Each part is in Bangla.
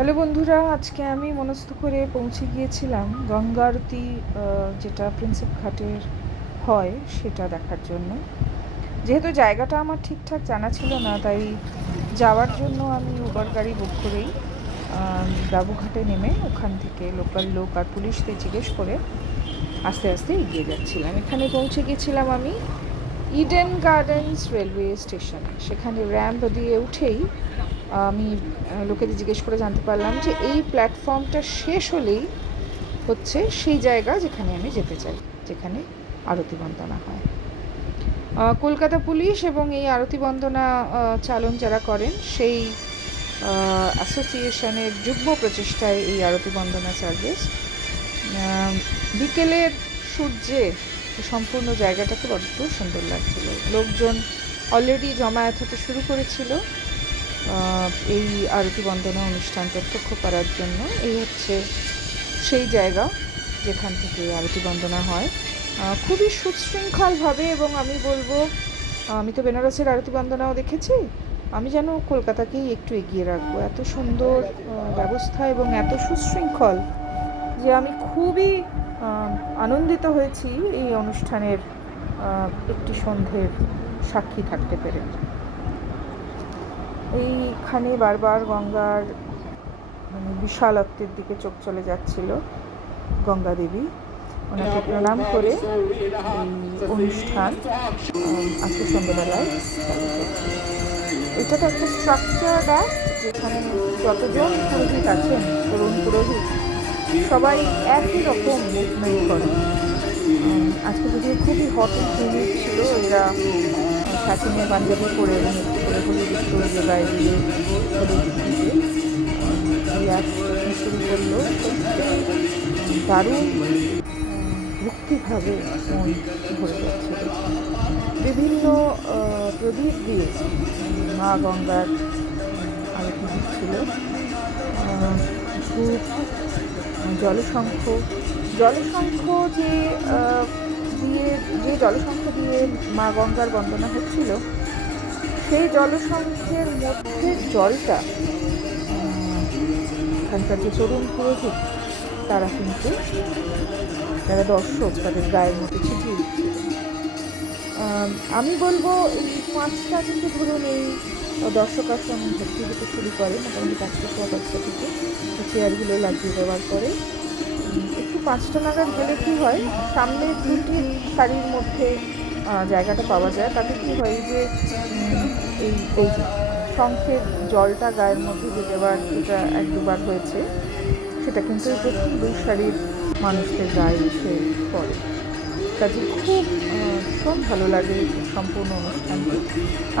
হ্যালো বন্ধুরা, আজকে আমি মনস্থ করে পৌঁছে গিয়েছিলাম গঙ্গা আরতি যেটা প্রিন্সেপ ঘাটের হয় সেটা দেখার জন্য। যেহেতু জায়গাটা আমার ঠিকঠাক জানা ছিল না, তাই যাওয়ার জন্য আমি উবার গাড়ি বুক করেই বাবুঘাটে নেমে ওখান থেকে লোকাল লোক আর পুলিশদের জিজ্ঞেস করে আস্তে আস্তে এগিয়ে যাচ্ছিলাম। এখানে পৌঁছে গেছিলাম আমি ইডেন গার্ডেন্স রেলওয়ে স্টেশনে সেখানে র্যাম্প দিয়ে উঠেই আমি লোকেদের জিজ্ঞেস করে জানতে পারলাম যে এই প্ল্যাটফর্মটা শেষ হলেই হচ্ছে সেই জায়গা যেখানে আমি যেতে চাই, যেখানে আরতি বন্দনা হয়। কলকাতা পুলিশ এবং এই আরতি বন্দনা চালন যারা করেন, সেই অ্যাসোসিয়েশনের যুগ্ম প্রচেষ্টায় এই আরতি বন্দনা সার্ভিস বিকেলের সূর্যে সম্পূর্ণ জায়গাটাকে বড্ড সুন্দর লাগছিল। লোকজন অলরেডি জমায়েত হতে শুরু করেছিল। এই আরতি বন্দনা অনুষ্ঠান প্রত্যক্ষ করার জন্য এই হচ্ছে সেই জায়গা যেখান থেকে আরতি বন্দনা হয়। খুবই সুশৃঙ্খলভাবে এবং আমি বলব, আমি তো বেনারসের আরতি বন্দনাও দেখেছি, আমি যেন কলকাতাকেই একটু এগিয়ে রাখব। এত সুন্দর ব্যবস্থা এবং এত সুশৃঙ্খল যে আমি খুবই আনন্দিত হয়েছি এই অনুষ্ঠানের একটি সন্ধ্যের সাক্ষী থাকতে পেরে। এইখানে বারবার গঙ্গার মানে বিশালত্বের দিকে চোখ চলে যাচ্ছিল গঙ্গা দেবী। ওনাকে প্রণাম করে অনুষ্ঠান আজকে সন্ধ্যাবেলায় এটা তো একটা স্ট্রাকচার যেখানে যতজন পুরোহিত আছেন, তরুণ পুরোহিত, সবাই একই রকম মুভমেন্ট করে। আজকে যদিও খুবই হট ছিল, এরা সাচিনে পাঞ্জাবি পরে করে হলুদ একটু যে গায়ে দিয়ে হলুদ দিয়ে রিয়াজ শুরু করল দারুণ ভক্তিভাবে মন ভরে যাচ্ছিল বিভিন্ন প্রদীপ দিয়ে মা গঙ্গার আরতি আহ, ধূপ জলশঙ্খ জলশঙ্খ যে দিয়ে, যে জলশঙ্খ দিয়ে মা গঙ্গার বন্দনা হচ্ছিল, সেই জলসংখ্যের মধ্যে জলটা এখানকার যে তরুণ পুরোহিত, তারা কিন্তু, যারা দর্শক, তাদের গায়ের মধ্যে ছিটিয়ে আমি বলব এই পাঁচটা কিন্তু ধরুন এই দর্শক আসন ভর্তি হতে শুরু করে, মোটামুটি পাঁচটা সোয়া থেকে চেয়ারগুলো লাগিয়ে দেওয়ার পরে পাঁচটা নাগাদ গেলে কী হয়? সামনে দুটি শাড়ির মধ্যে জায়গাটা পাওয়া যায়। তাতে কী হয় যে, এই এই শঙ্খের জলটা গায়ের মধ্যে যে দেওয়ার যেটা এক দুবার হয়েছে। সেটা কিন্তু প্রথম দুই শাড়ির মানুষদের গায়ে এসে পড়ে। কাজে খুব ভীষণ ভালো লাগে সম্পূর্ণ অনুষ্ঠানটি।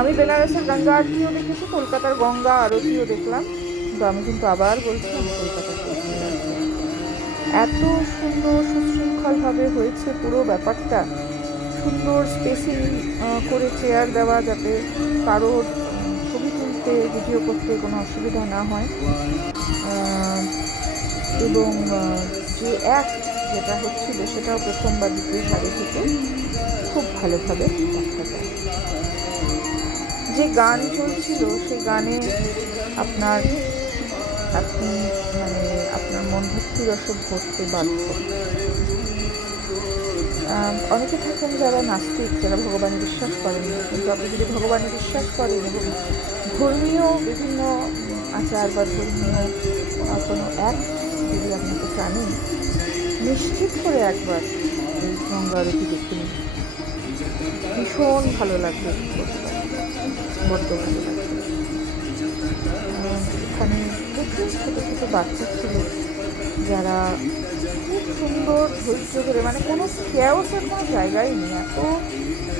আমি বেনারসের গঙ্গা আরতিও দেখেছি, কলকাতার গঙ্গা আরতিও দেখলাম। কিন্তু আমি কিন্তু আবার বলছি আমি। এত সুন্দর সুশৃঙ্খলভাবে হয়েছে পুরো ব্যাপারটা। সুন্দর স্পেসিং করে চেয়ার দেওয়া যাতে কারোর ছবি তুলতে ভিডিও করতে কোনো অসুবিধা না হয়। এবং যে এক যেটা হচ্ছিল সেটাও প্রথম বা দ্বিতীয় সারি থেকে খুব ভালোভাবে দেখা যায় যে গান চলছিল, সেই গানে আপনার আপনি মানে আপনার মন ভক্তি রসে ভরতে বাধ্য অনেকে থাকেন যারা নাস্তিক, যারা ভগবান বিশ্বাস করেন কিন্তু আপনি যদি ভগবানে বিশ্বাস করেন এবং ধর্মীয় বিভিন্ন আচার বা ধর্মীয় কোনো এক যদি আপনাকে জানেন, নিশ্চিত করে একবার এই গঙ্গা আরতি দেখে ভীষণ ভালো লাগবে। বড্ড ভালো লাগবে। ছোটো ছোটো বাচ্চা ছিল, যারা খুব সুন্দর ধৈর্য ধরে মানে কোনো কেয়াসের কোনো জায়গাই নেই। এত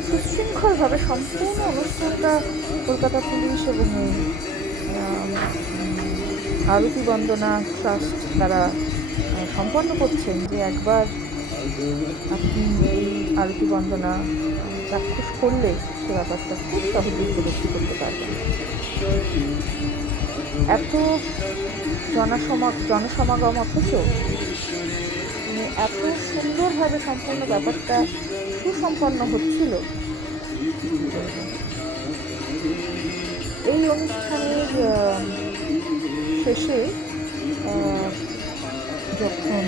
সুশৃঙ্খলভাবে সম্পূর্ণ অনুষ্ঠানটা কলকাতা পুলিশ এবং আরতি বন্দনা ট্রাস্ট তারা সম্পন্ন করছেন যে একবার আপনি এই আরতি বন্দনা চাক্ষুষ করলে সে ব্যাপারটা খুব সহজে উপলব্ধি করতে পারবেন। এত জনসমা জনসমাগম অথচ মানে এত সুন্দরভাবে সম্পূর্ণ ব্যাপারটা সুসম্পন্ন হচ্ছিল। এই অনুষ্ঠানের শেষে যখন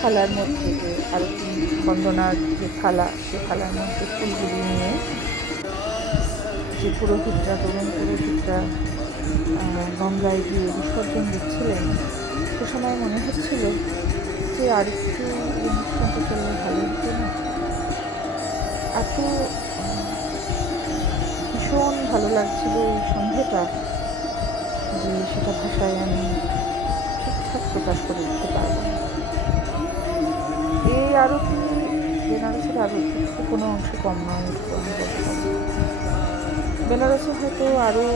থালার মধ্যে যে আরতি বন্দনার যে থালা সে থালার মধ্যে ফুলগুলি নিয়ে যে পুরোহিতরা, তরুণ পুরোহিতরা গঙ্গায় গিয়ে বিসর্জন দিচ্ছিলেন, সে সময় মনে হচ্ছিল যে আর একটু অনুষ্ঠানটা করলে ভালো হতো না। এত ভীষণ ভালো লাগছিল এই সন্ধ্যেটা, যে সেটা ভাষায় আমি ঠিকঠাক প্রকাশ করে উঠতে পারব এই আরতি, বেনারসের আরতি কোনো অংশে কম নয় বেনারসে হয়তো আরও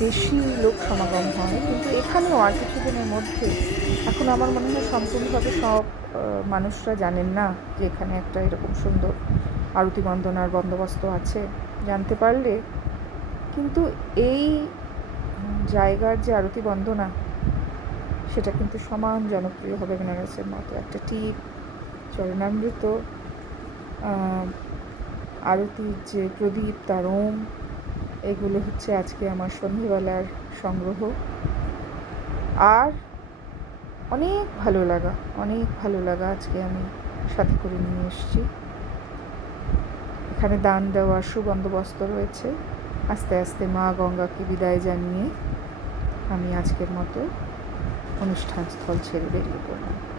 বেশি লোক সমাগম হয়, কিন্তু এখানেও আর কিছুদিনের মধ্যে এখন আমার মনে হয় সম্পূর্ণভাবে সব মানুষরা জানেন না যে এখানে একটা এরকম সুন্দর আরতি বন্দনার বন্দোবস্ত আছে, জানতে পারলে। কিন্তু এই জায়গার যে আরতি বন্দনা, সেটা কিন্তু সমান জনপ্রিয় হবে বেনারসের মতো। একটা টিপ চরণামৃত আরতির যে প্রদীপ, তার ওম এগুলো হচ্ছে আজকে আমার সন্ধেবেলার সংগ্রহ। আর অনেক ভালো লাগা, অনেক ভালো লাগা আজকে আমি সাথে করে নিয়ে এসেছি। এখানে দান দেওয়ার সুবন্দোবস্ত রয়েছে। আস্তে আস্তে মা গঙ্গাকে বিদায় জানিয়ে আমি আজকের মতো অনুষ্ঠান স্থল ছেড়ে বেরিয়ে পড়লাম।